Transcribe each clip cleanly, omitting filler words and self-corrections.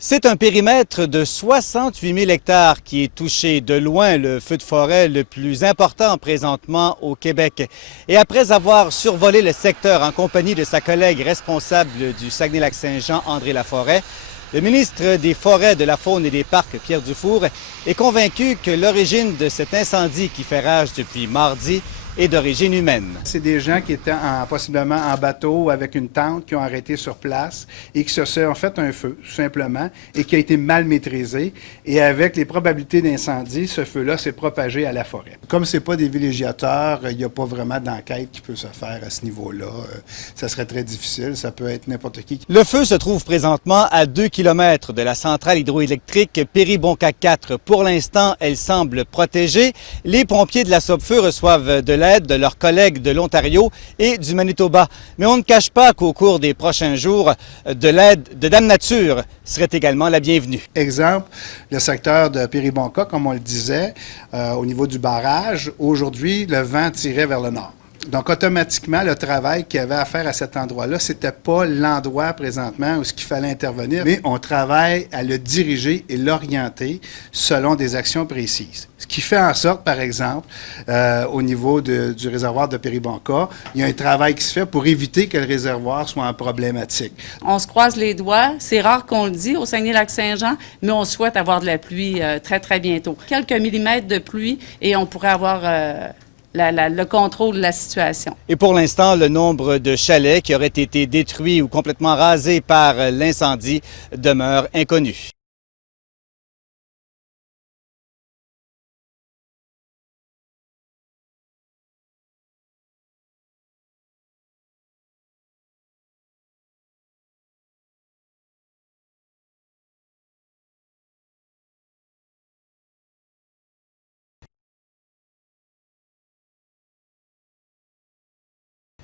C'est un périmètre de 68 000 hectares qui est touché, de loin le feu de forêt le plus important présentement au Québec. Et après avoir survolé le secteur en compagnie de sa collègue responsable du Saguenay-Lac-Saint-Jean, André Laforêt, le ministre des Forêts, de la Faune et des Parcs, Pierre Dufour, est convaincu que l'origine de cet incendie qui fait rage depuis mardi est d'origine humaine. C'est des gens qui étaient possiblement en bateau avec une tente, qui ont arrêté sur place et qui se sont fait un feu, tout simplement, et qui a été mal maîtrisé. Et avec les probabilités d'incendie, ce feu-là s'est propagé à la forêt. Comme ce n'est pas des villégiateurs, il n'y a pas vraiment d'enquête qui peut se faire à ce niveau-là. Ça serait très difficile, ça peut être n'importe qui. Le feu se trouve présentement à 2 km de la centrale hydroélectrique Péribonka 4. Pour l'instant, elle semble protégée. Les pompiers de la Sopfeu reçoivent de l'aide de leurs collègues de l'Ontario et du Manitoba. Mais on ne cache pas qu'au cours des prochains jours, de l'aide de Dame Nature serait également la bienvenue. Exemple, le secteur de Péribonka, comme on le disait, au niveau du barrage, aujourd'hui, le vent tirait vers le nord. Donc, automatiquement, le travail qu'il y avait à faire à cet endroit-là, ce n'était pas l'endroit présentement où il fallait intervenir, mais on travaille à le diriger et l'orienter selon des actions précises. Ce qui fait en sorte, par exemple, au niveau du réservoir de Péribonka, il y a un travail qui se fait pour éviter que le réservoir soit en problématique. On se croise les doigts. C'est rare qu'on le dit au Saguenay-Lac-Saint-Jean, mais on souhaite avoir de la pluie très, très bientôt. Quelques millimètres de pluie et on pourrait avoir le contrôle de la situation. Et pour l'instant, le nombre de chalets qui auraient été détruits ou complètement rasés par l'incendie demeure inconnu.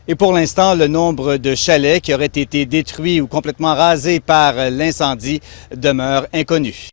Et pour l'instant, le nombre de chalets qui auraient été détruits ou complètement rasés par l'incendie demeure inconnu.